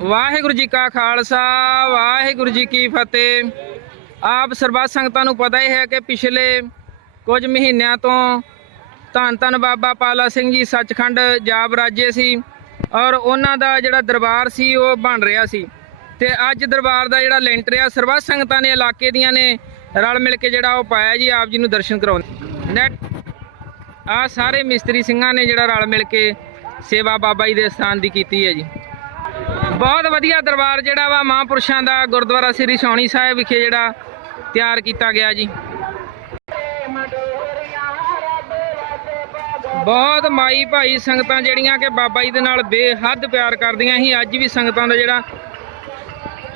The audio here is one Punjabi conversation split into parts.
ਵਾਹਿਗੁਰੂ ਜੀ ਕਾ ਖਾਲਸਾ, ਵਾਹਿਗੁਰੂ ਜੀ ਕੀ ਫਤਿਹ। ਆਪ ਸਰਬੱਤ ਸੰਗਤਾਂ ਨੂੰ ਪਤਾ ਹੀ ਹੈ ਕਿ ਪਿਛਲੇ ਕੁਝ ਮਹੀਨਿਆਂ ਤੋਂ ਧੰਨ ਧੰਨ ਬਾਬਾ ਪਾਲਾ ਸਿੰਘ ਜੀ ਸੱਚਖੰਡ ਜਾਬ ਰਾਜੇ ਸੀ ਔਰ ਉਹਨਾਂ ਦਾ ਜਿਹੜਾ ਦਰਬਾਰ ਸੀ ਉਹ ਬਣ ਰਿਹਾ ਸੀ। ਤੇ ਅੱਜ ਦਰਬਾਰ ਦਾ ਜਿਹੜਾ ਲੈਂਟਰ ਆ ਸਰਬੱਤ ਸੰਗਤਾਂ ਨੇ ਇਲਾਕੇ ਦੀਆਂ ਨੇ ਰਲ ਮਿਲ ਕੇ ਜਿਹੜਾ ਉਹ ਪਾਇਆ ਜੀ, ਆਪ ਜੀ ਨੂੰ ਦਰਸ਼ਨ ਕਰਾਉਣ ਨੈਟ ਆ ਸਾਰੇ ਮਿਸਤਰੀ ਸਿੰਘਾਂ ਨੇ ਜਿਹੜਾ ਰਲ ਮਿਲ ਕੇ ਸੇਵਾ ਬਾਬਾ ਜੀ ਦੇ ਸਥਾਨ ਦੀ ਕੀਤੀ ਹੈ ਜੀ। ਬਹੁਤ ਵਧੀਆ ਦਰਬਾਰ ਜਿਹੜਾ ਵਾ ਮਹਾਂਪੁਰਸ਼ਾਂ ਦਾ ਗੁਰਦੁਆਰਾ ਸ੍ਰੀ ਸੋਣੀ ਸਾਹਿਬ ਵਿਖੇ ਜਿਹੜਾ ਤਿਆਰ ਕੀਤਾ ਗਿਆ ਜੀ। ਬਹੁਤ ਮਾਈ ਭਾਈ ਸੰਗਤਾਂ ਜਿਹੜੀਆਂ ਕਿ ਬਾਬਾ ਜੀ ਦੇ ਨਾਲ ਬੇਹੱਦ ਪਿਆਰ ਕਰਦੀਆਂ ਸੀ। ਅੱਜ ਵੀ ਸੰਗਤਾਂ ਦਾ ਜਿਹੜਾ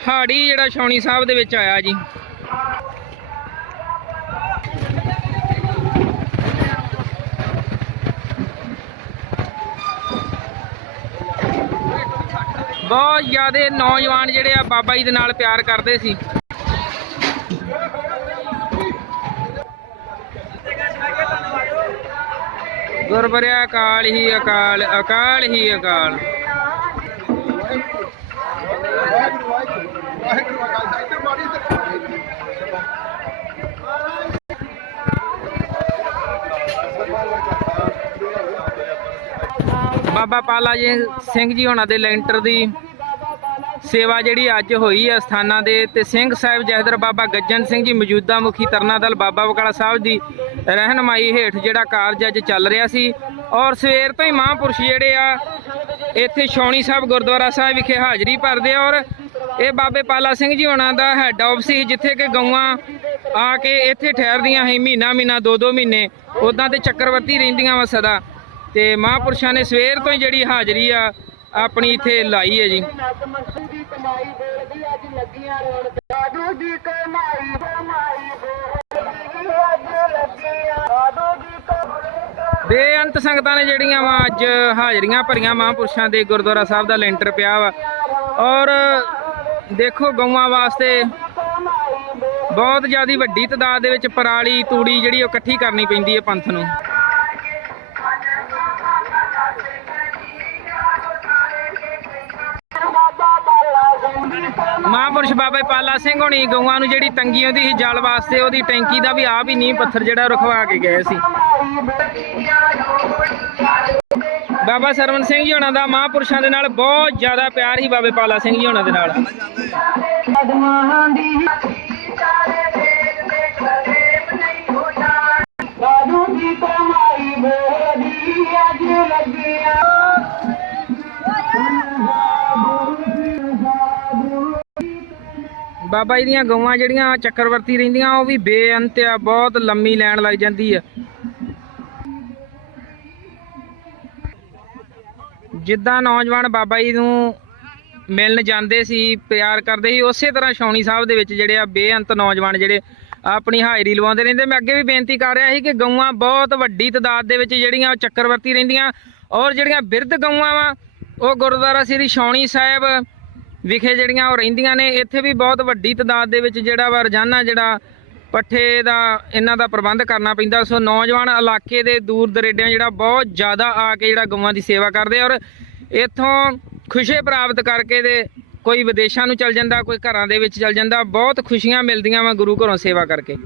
ਹਾੜੀ ਜਿਹੜਾ ਸੋਣੀ ਸਾਹਿਬ ਦੇ ਵਿੱਚ ਆਇਆ ਜੀ। ਬਹੁਤ ਜ਼ਿਆਦੇ ਨੌਜਵਾਨ ਜਿਹੜੇ ਆ ਬਾਬਾ ਜੀ ਦੇ ਨਾਲ ਪਿਆਰ ਕਰਦੇ ਸੀ। ਗੁਰਬਰਿਆ ਅਕਾਲ ਹੀ ਅਕਾਲ ਅਕਾਲ ਹੀ ਅਕਾਲ। ਬਾਬਾ ਪਾਲਾ ਜੀ ਸਿੰਘ ਜੀ ਹੋਣਾ ਦੇ ਲੈਂਟਰ ਦੀ ਸੇਵਾ ਜਿਹੜੀ ਅੱਜ ਹੋਈ ਹੈ ਸਥਾਨਾਂ ਦੇ ਤੇ ਸਿੰਘ ਸਾਹਿਬ ਜਹਦਰ ਬਾਬਾ ਗੱਜਨ ਸਿੰਘ ਜੀ ਮੌਜੂਦਾ ਮੁਖੀ ਤਰਨਾ ਦਲ ਬਾਬਾ ਬਕਾਲਾ ਸਾਹਿਬ ਦੀ ਰਹਿਨਮਾਈ ਹੇਠ ਜਿਹੜਾ ਕਾਰਜ ਅੱਜ ਚੱਲ ਰਿਹਾ ਸੀ। ਔਰ ਸਵੇਰ ਤੋਂ ਹੀ ਮਹਾਂਪੁਰਸ਼ ਜਿਹੜੇ ਆ, ਇੱਥੇ ਸ਼ੌਣੀ ਸਾਹਿਬ ਗੁਰਦੁਆਰਾ ਸਾਹਿਬ ਵਿਖੇ ਹਾਜ਼ਰੀ ਭਰਦੇ ਆ ਔਰ ਇਹ ਬਾਬੇ ਪਾਲਾ ਸਿੰਘ ਜੀ ਹੋਣਾ ਦਾ ਹੈੱਡ ਆਫਿਸ ਸੀ, ਜਿੱਥੇ ਕਿ ਗਊਆਂ ਆ ਕੇ ਇੱਥੇ ਠਹਿਰਦੀਆਂ ਸੀ, ਮਹੀਨਾ ਮਹੀਨਾ ਦੋ ਦੋ ਮਹੀਨੇ। ਉਦਾਂ ਤੇ ਚੱਕਰਵਰਤੀ ਰਹਿੰਦੀਆਂ ਵਾ ਸਦਾ। ਤੇ ਮਹਾਂਪੁਰਸ਼ਾਂ ਨੇ ਸਵੇਰ ਤੋਂ ਹੀ ਜਿਹੜੀ ਹਾਜ਼ਰੀ ਆ ਆਪਣੀ ਇੱਥੇ ਲਾਈ ਹੈ ਜੀ। ਬੇਅੰਤ ਸੰਗਤਾਂ ਨੇ ਜਿਹੜੀਆਂ ਵਾ ਅੱਜ ਹਾਜ਼ਰੀਆਂ ਭਰੀਆਂ ਮਹਾਂਪੁਰਸ਼ਾਂ ਦੇ ਗੁਰਦੁਆਰਾ ਸਾਹਿਬ ਦਾ ਲੈਂਟਰ ਪਿਆ ਵਾ। ਔਰ ਦੇਖੋ ਗਊਆਂ ਵਾਸਤੇ ਬਹੁਤ ਜ਼ਿਆਦੀ ਵੱਡੀ ਤਦਾਦ ਦੇ ਵਿੱਚ ਪਰਾਲੀ ਤੂੜੀ ਜਿਹੜੀ ਉਹ ਇਕੱਠੀ ਕਰਨੀ ਪੈਂਦੀ ਹੈ ਪੰਥ ਨੂੰ। ਮਹਾਂਪੁਰਸ਼ ਬਾਬਾ ਪਾਲਾ ਸਿੰਘ ਹੋਣੀ ਗਊਆਂ ਨੂੰ ਜਿਹੜੀ ਤੰਗੀ ਆਉਂਦੀ ਸੀ ਜਲ ਵਾਸਤੇ, ਉਹਦੀ ਟੈਂਕੀ ਦਾ ਵੀ ਆਪ ਹੀ ਨੀਂਹ ਪੱਥਰ ਜਿਹੜਾ ਰਖਵਾ ਕੇ ਗਏ ਸੀ। ਬਾਬਾ ਸਰਵਨ ਸਿੰਘ ਜੀ ਹੋਣਾ ਦਾ ਮਹਾਂਪੁਰਸ਼ਾਂ ਦੇ ਨਾਲ ਬਹੁਤ ਜ਼ਿਆਦਾ ਪਿਆਰ ਸੀ ਬਾਬੇ ਪਾਲਾ ਸਿੰਘ ਜੀ ਹੋਣਾ ਦੇ ਨਾਲ। ਬਾਬਾ ਜੀ ਦੀਆਂ ਗਊਆਂ ਜਿਹੜੀਆਂ ਚੱਕਰਵਰਤੀ ਰਹਿੰਦੀਆਂ, ਉਹ ਵੀ ਬੇਅੰਤ ਆ, ਬਹੁਤ ਲੰਮੀ ਲੈਣ ਲੱਗ ਜਾਂਦੀ ਆ। ਜਿੱਦਾਂ ਨੌਜਵਾਨ ਬਾਬਾ ਜੀ ਨੂੰ ਮਿਲਣ ਜਾਂਦੇ ਸੀ, ਪਿਆਰ ਕਰਦੇ ਸੀ, ਉਸੇ ਤਰ੍ਹਾਂ ਸ਼ੌਣੀ ਸਾਹਿਬ ਦੇ ਵਿੱਚ ਜਿਹੜੇ ਆ ਬੇਅੰਤ ਨੌਜਵਾਨ ਜਿਹੜੇ ਆਪਣੀ ਹਾਜ਼ਰੀ ਲਵਾਉਂਦੇ ਰਹਿੰਦੇ। ਮੈਂ ਅੱਗੇ ਵੀ ਬੇਨਤੀ ਕਰ ਰਿਹਾ ਸੀ ਕਿ ਗਊਆਂ ਬਹੁਤ ਵੱਡੀ ਤਦਾਦ ਦੇ ਵਿੱਚ ਜਿਹੜੀਆਂ ਉਹ ਚੱਕਰਵਰਤੀ ਰਹਿੰਦੀਆਂ ਔਰ ਜਿਹੜੀਆਂ ਬਿਰਧ ਗਊਆਂ ਵਾ, ਉਹ ਗੁਰਦੁਆਰਾ ਸ੍ਰੀ ਸ਼ੌਣੀ ਸਾਹਿਬ ਵਿਖੇ ਜਿਹੜੀਆਂ ਉਹ ਰਹਿੰਦੀਆਂ ਨੇ, ਇੱਥੇ ਵੀ ਬਹੁਤ ਵੱਡੀ ਤਦਾਦ ਦੇ ਵਿੱਚ ਜਿਹੜਾ ਵਾ ਰੋਜ਼ਾਨਾ ਜਿਹੜਾ ਪੱਠੇ ਦਾ ਇਹਨਾਂ ਦਾ ਪ੍ਰਬੰਧ ਕਰਨਾ ਪੈਂਦਾ। ਸੋ ਨੌਜਵਾਨ ਇਲਾਕੇ ਦੇ ਦੂਰ ਦਰੇਡਿਆਂ ਜਿਹੜਾ ਬਹੁਤ ਜ਼ਿਆਦਾ ਆ ਕੇ ਜਿਹੜਾ ਗਊਆਂ ਦੀ ਸੇਵਾ ਕਰਦੇ ਔਰ ਇੱਥੋਂ ਖੁਸ਼ੀ ਪ੍ਰਾਪਤ ਕਰਕੇ ਦੇ ਕੋਈ ਵਿਦੇਸ਼ਾਂ ਨੂੰ ਚਲ ਜਾਂਦਾ, ਕੋਈ ਘਰਾਂ ਦੇ ਵਿੱਚ ਚਲ ਜਾਂਦਾ, ਬਹੁਤ ਖੁਸ਼ੀਆਂ ਮਿਲਦੀਆਂ ਵਾ ਗੁਰੂ ਘਰੋਂ ਸੇਵਾ ਕਰਕੇ।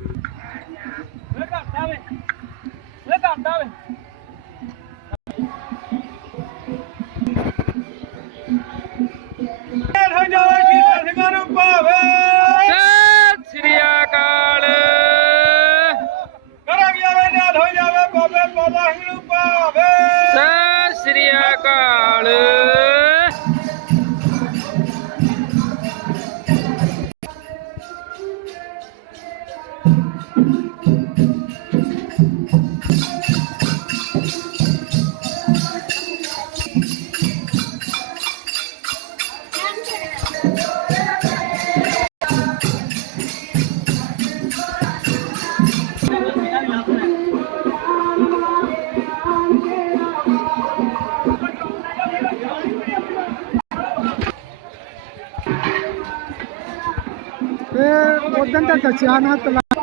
ਹੋ ਭਾਵੇ। ਸਤਿ ਸ੍ਰੀ ਅਕਾਲ। ਕਰਾਂਗੇ ਜਾਵੇ ਨਿਆਲ ਹੋ ਜਾਵੇ ਬਾਬੇ ਪਾਲਾ ਸਿੰਘ ਨੂੰ ਭਾਵੇ। ਸਤਿ ਸ੍ਰੀ ਅਕਾਲ। ਇਹ ਉਦੋਂ ਦਾ ਦੱਸਿਆ ਨਾ ਤਲਾ